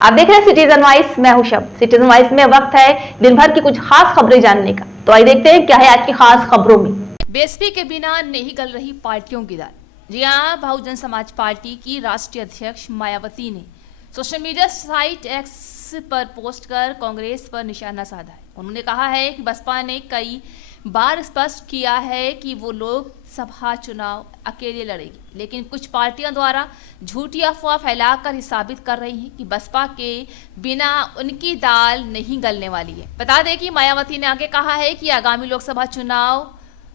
आप देख रहे हैं सिटीजन वॉइस। मैं हूं शब। सिटीजन वॉइस में वक्त है दिन भर की कुछ खास खबरें जानने का। तो आइए देखते हैं क्या है आज की खास खबरों में। बीएसपी के बिना नहीं गल रही पार्टियों की दाल। जी हाँ, बहुजन समाज पार्टी की राष्ट्रीय अध्यक्ष मायावती ने सोशल मीडिया साइट एक्स पर पोस्ट कर कांग्रेस पर निशाना साधा है। उन्होंने कहा है कि बसपा ने कई बार स्पष्ट किया है कि वो लोकसभा चुनाव अकेले लड़ेगी, लेकिन कुछ पार्टियों द्वारा झूठी अफवाह फैलाकर ही साबित कर रही हैं कि बसपा के बिना उनकी दाल नहीं गलने वाली है। बता दें कि मायावती ने आगे कहा है कि आगामी लोकसभा चुनाव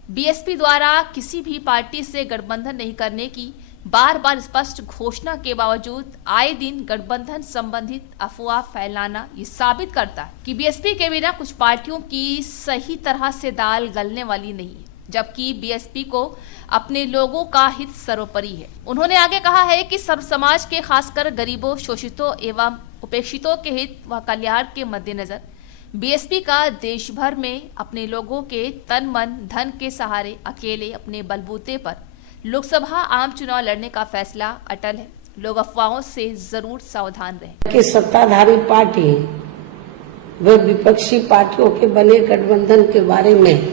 बीएसपी द्वारा किसी भी पार्टी से गठबंधन नहीं करने की बार बार स्पष्ट घोषणा के बावजूद आए दिन गठबंधन संबंधित अफवाह फैलाना ये साबित करता है कि बीएसपी के बिना कुछ पार्टियों की सही तरह से दाल गलने वाली नहीं है, जबकि बीएसपी को अपने लोगों का हित सर्वोपरि है। उन्होंने आगे कहा है कि सर्व समाज के खासकर गरीबों, शोषितों एवं उपेक्षितों के हित व कल्याण के मद्देनजर बीएसपी का देश भर में अपने लोगों के तन मन धन के सहारे अकेले अपने बलबूते पर लोकसभा आम चुनाव लड़ने का फैसला अटल है। लोग अफवाहों से जरूर सावधान रहें। कि सत्ताधारी पार्टी व विपक्षी पार्टियों के बने गठबंधन के बारे में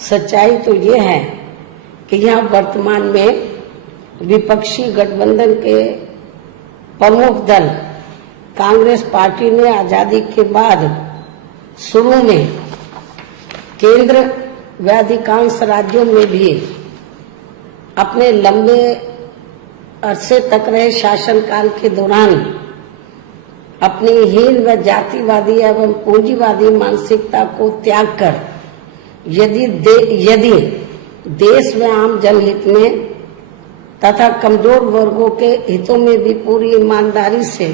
सच्चाई तो ये है कि यहाँ वर्तमान में विपक्षी गठबंधन के प्रमुख दल कांग्रेस पार्टी ने आजादी के बाद शुरू में केंद्र व अधिकांश राज्यों में भी अपने लंबे अरसे तक रहे शासनकाल के दौरान अपनी हीन व जातिवादी एवं पूंजीवादी मानसिकता को त्याग कर यदि देश व आम जनहित में तथा कमजोर वर्गों के हितों में भी पूरी ईमानदारी से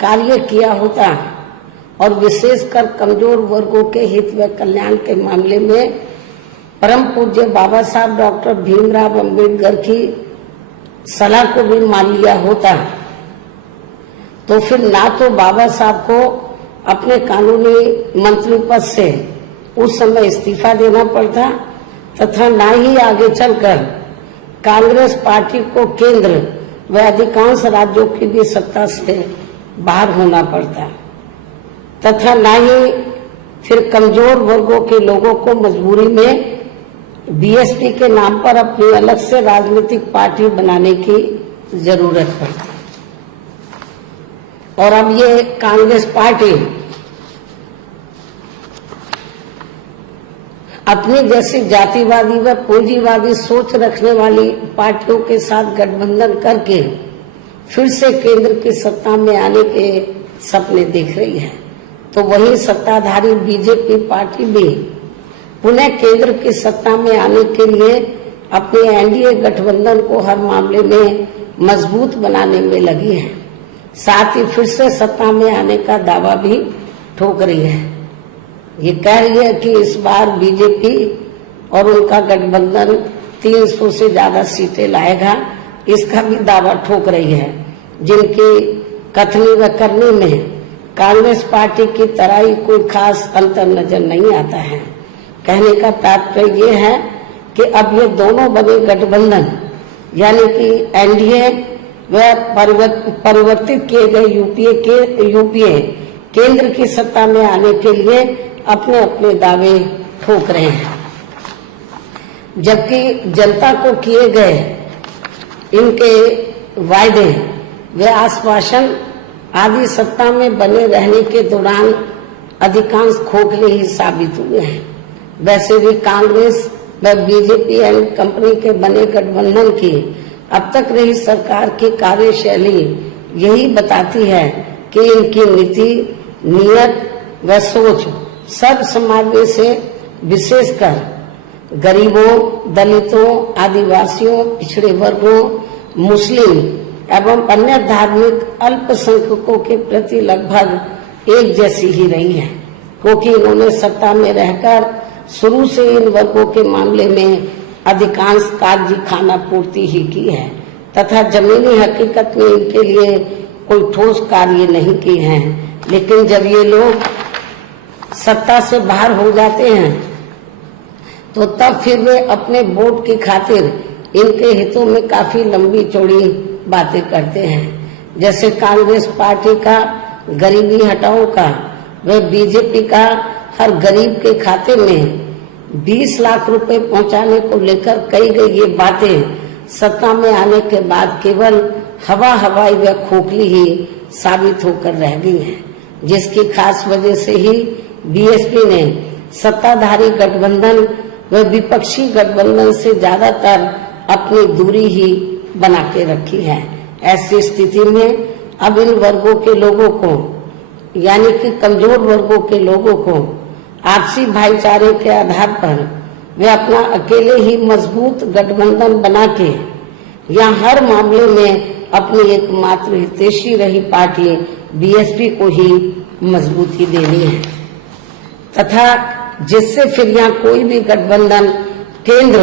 कार्य किया होता और विशेषकर कमजोर वर्गों के हित व कल्याण के मामले में परम पूज्य बाबा साहब डॉक्टर भीमराव अंबेडकर की सलाह को भी मान लिया होता, तो फिर ना तो बाबा साहब को अपने कानूनी मंत्री पद से उस समय इस्तीफा देना पड़ता तथा ना ही आगे चलकर कांग्रेस पार्टी को केंद्र व अधिकांश राज्यों की भी सत्ता से बाहर होना पड़ता तथा ना ही फिर कमजोर वर्गों के लोगों को मजबूरी में बीएसपी के नाम पर अपनी अलग से राजनीतिक पार्टी बनाने की जरूरत पड़ती। और अब ये कांग्रेस पार्टी अपनी जैसी जातिवादी व पूंजीवादी सोच रखने वाली पार्टियों के साथ गठबंधन करके फिर से केंद्र की सत्ता में आने के सपने देख रही है, तो वही सत्ताधारी बीजेपी पार्टी भी पुनः केंद्र की सत्ता में आने के लिए अपने एनडीए गठबंधन को हर मामले में मजबूत बनाने में लगी है। साथ ही फिर से सत्ता में आने का दावा भी ठोक रही है। ये कह रही है कि इस बार बीजेपी और उनका गठबंधन 300 से ज्यादा सीटें लाएगा, इसका भी दावा ठोक रही है। जिनकी कथनी व करनी में कांग्रेस पार्टी की तरह ही कोई खास अंतर नजर नहीं आता है। कहने का तात्पर्य ये है कि अब ये दोनों बने गठबंधन यानी कि एनडीए व परिवर्तित किए गए यूपीए केंद्र की सत्ता में आने के लिए अपने अपने दावे ठोक रहे हैं, जबकि जनता को किए गए इनके वायदे व आश्वासन आदि सत्ता में बने रहने के दौरान अधिकांश खोखले ही साबित हुए हैं। वैसे भी कांग्रेस व बीजेपी एंड कंपनी के बने गठबंधन की अब तक रही सरकार की कार्यशैली यही बताती है कि इनकी नीति, नियत व सोच सब समाज में से विशेषकर गरीबों, दलितों, आदिवासियों, पिछड़े वर्गों, मुस्लिम एवं अन्य धार्मिक अल्पसंख्यकों के प्रति लगभग एक जैसी ही रही है, क्योंकि इन्होंने सत्ता में रहकर शुरू से इन वर्गों के मामले में अधिकांश कागजी खाना पूर्ति ही की है तथा जमीनी हकीकत में इनके लिए कोई ठोस कार्य नहीं की है। लेकिन जब ये लोग सत्ता से बाहर हो जाते हैं तो तब फिर वे अपने वोट की खातिर इनके हितों में काफी लंबी चौड़ी बातें करते हैं। जैसे कांग्रेस पार्टी का गरीबी हटाओ का व बीजेपी का हर गरीब के खाते में 20 लाख रुपए पहुंचाने को लेकर कही गई ये बातें सत्ता में आने के बाद केवल हवाई व खोखली ही साबित होकर रह गई हैं, जिसकी खास वजह से ही बीएसपी ने सत्ताधारी गठबंधन व विपक्षी गठबंधन से ज्यादातर अपनी दूरी ही बना के रखी है। ऐसी स्थिति में अब इन वर्गों के लोगों को यानी कि कमजोर वर्गों के लोगों को आपसी भाईचारे के आधार पर वे अपना अकेले ही मजबूत गठबंधन बना के या हर मामले में अपनी एकमात्र हितैषी रही पार्टी बीएसपी को ही मजबूती देनी है तथा जिससे फिर यहाँ कोई भी गठबंधन केंद्र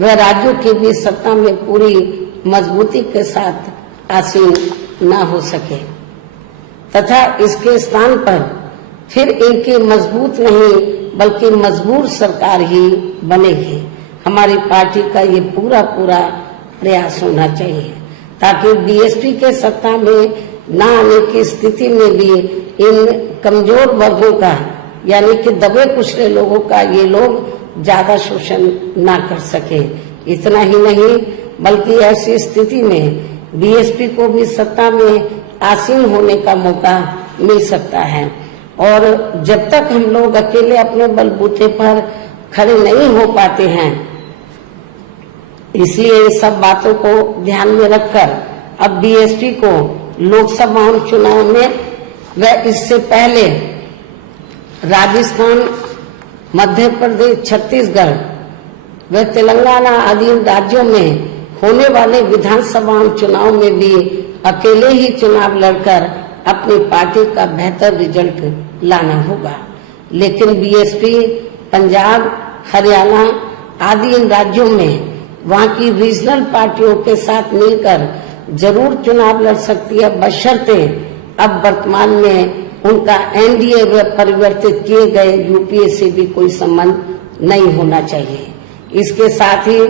व राज्यों के बीच सत्ता में पूरी मजबूती के साथ आसीन न हो सके तथा इसके स्थान पर फिर इनकी मजबूत नहीं बल्कि मजबूर सरकार ही बनेगी। हमारी पार्टी का ये पूरा प्रयास होना चाहिए ताकि बीएसपी के सत्ता में न आने की स्थिति में भी इन कमजोर वर्गों का यानी कि दबे कुचले लोगों का ये लोग ज्यादा शोषण ना कर सके। इतना ही नहीं बल्कि ऐसी स्थिति में बीएसपी को भी सत्ता में आसीन होने का मौका मिल सकता है और जब तक हम लोग अकेले अपने बलबूते पर खड़े नहीं हो पाते हैं, इसलिए इन सब बातों को ध्यान में रखकर अब बीएसपी को लोकसभा चुनाव में व इससे पहले राजस्थान, मध्य प्रदेश, छत्तीसगढ़ व तेलंगाना आदि राज्यों में होने वाले विधानसभा चुनाव में भी अकेले ही चुनाव लड़कर अपनी पार्टी का बेहतर रिजल्ट लाना होगा। लेकिन बीएसपी पंजाब, हरियाणा आदि इन राज्यों में वहां की रीजनल पार्टियों के साथ मिलकर जरूर चुनाव लड़ सकती है, बशर्ते अब वर्तमान में उनका एनडीए व परिवर्तित किए गए यूपीए से भी कोई संबंध नहीं होना चाहिए। इसके साथ ही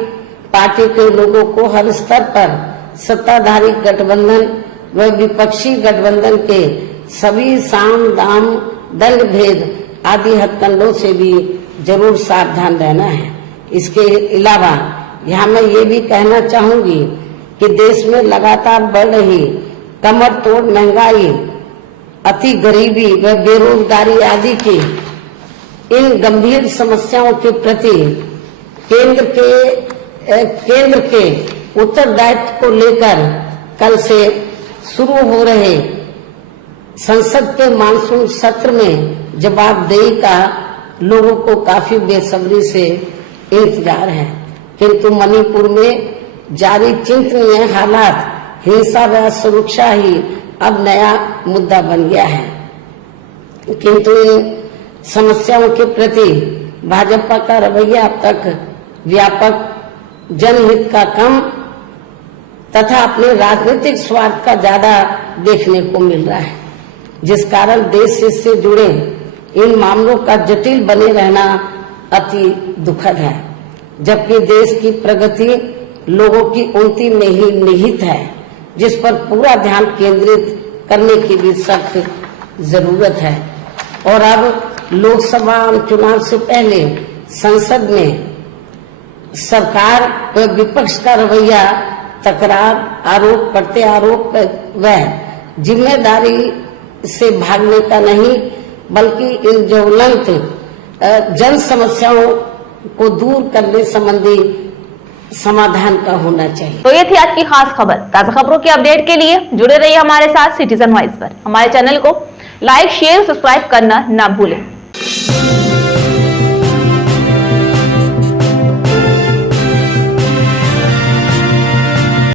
पार्टी के लोगों को हर स्तर पर सत्ताधारी गठबंधन व विपक्षी गठबंधन के सभी साम दाम दंड भेद आदि हथकंडों से भी जरूर सावधान रहना है। इसके अलावा यहाँ मैं ये भी कहना चाहूंगी कि देश में लगातार बढ़ रही कमर तोड़ महंगाई, अति गरीबी व बेरोजगारी आदि की इन गंभीर समस्याओं के प्रति केंद्र के उत्तरदायित्व को लेकर कल से शुरू हो रहे संसद के मानसून सत्र में जवाबदेही का लोगों को काफी बेसब्री से इंतजार है, किंतु मणिपुर में जारी चिंतनीय हालात, हिंसा व सुरक्षा ही अब नया मुद्दा बन गया है। किंतु इन समस्याओं के प्रति भाजपा का रवैया अब तक व्यापक जनहित का कम तथा अपने राजनीतिक स्वार्थ का ज्यादा देखने को मिल रहा है, जिस कारण देश से जुड़े इन मामलों का जटिल बने रहना अति दुखद है। जबकि देश की प्रगति लोगों की उन्नति में ही निहित है, जिस पर पूरा ध्यान केंद्रित करने की भी सख्त जरूरत है। और अब लोकसभा चुनाव से पहले संसद में सरकार व विपक्ष का रवैया तकरार, आरोप प्रत्यारोप व जिम्मेदारी से भागने का नहीं बल्कि इन ज्वलंत जन समस्याओं को दूर करने संबंधी समाधान का होना चाहिए। तो ये थी आज की खास खबर। ताजा खबरों की अपडेट के लिए जुड़े रहिए हमारे साथ सिटीजन वॉइस पर। हमारे चैनल को लाइक, शेयर, सब्सक्राइब करना ना भूलें।